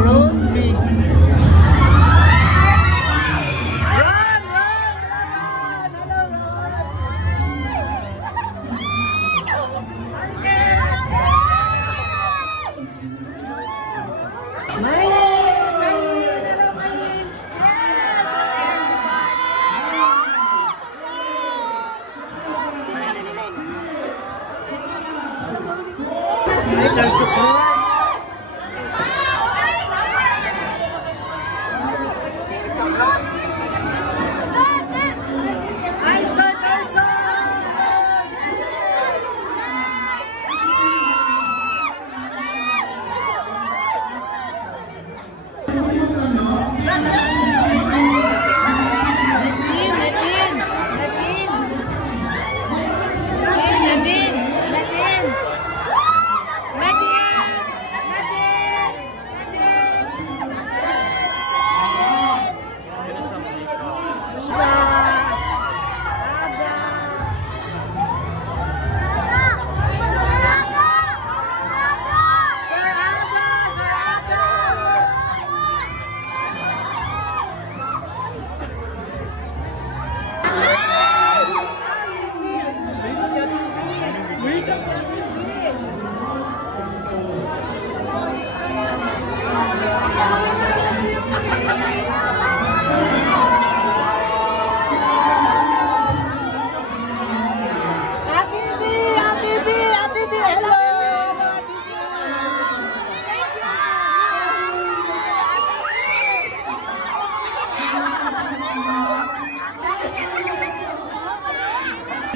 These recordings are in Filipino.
Grown big.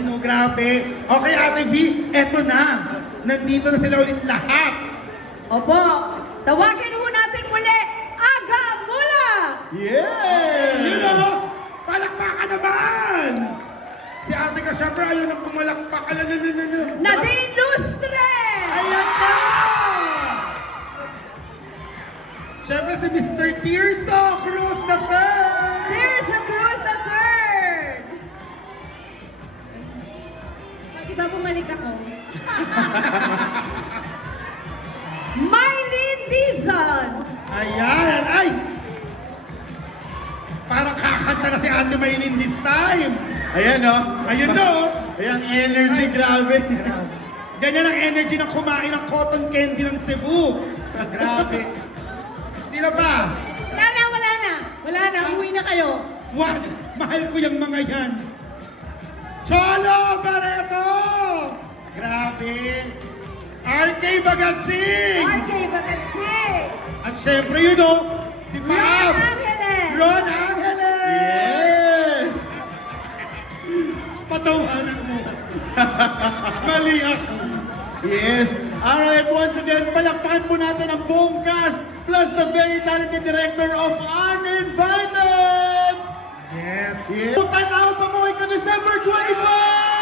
No, grabe. Okay, Ate V, eto na. Nandito na sila ulit lahat. Opo, tawagin ho natin muli, Aga Mula! Yes! You know, palakpakan naman! Si Ate ka syempre ayaw na pumalakpakan. Nadine Lustre! Ayan na! Syempre si Mr. Tirso Cruz the third! Tirso Cruz the third! Di ba bumalik ako? Mylene Dizon! Ayan! Ay! Parang kakanta na si Ate Mylene this time! Ayan o. Ayun no! Ayan, energy, grabe. Ganyan ang energy ng kumain ng cotton candy ng Cebu. Grabe. Sino pa? Wala na. Wala na, umuwi na kayo. Wag! Mahal ko yung mga yan. Cholo Barreto! Grabe. RK Bagatsing! RK Bagatsing! At syempre yun o, si Fab! Ron Angeles! Ron Angeles! Yes! Patawanan mo. Mali ako. Yes! Alright, once again, palakpakan po natin ang buong cast plus the very talented director of Uninvited! Yes. Yes! Tanaw pa mo ika December 25!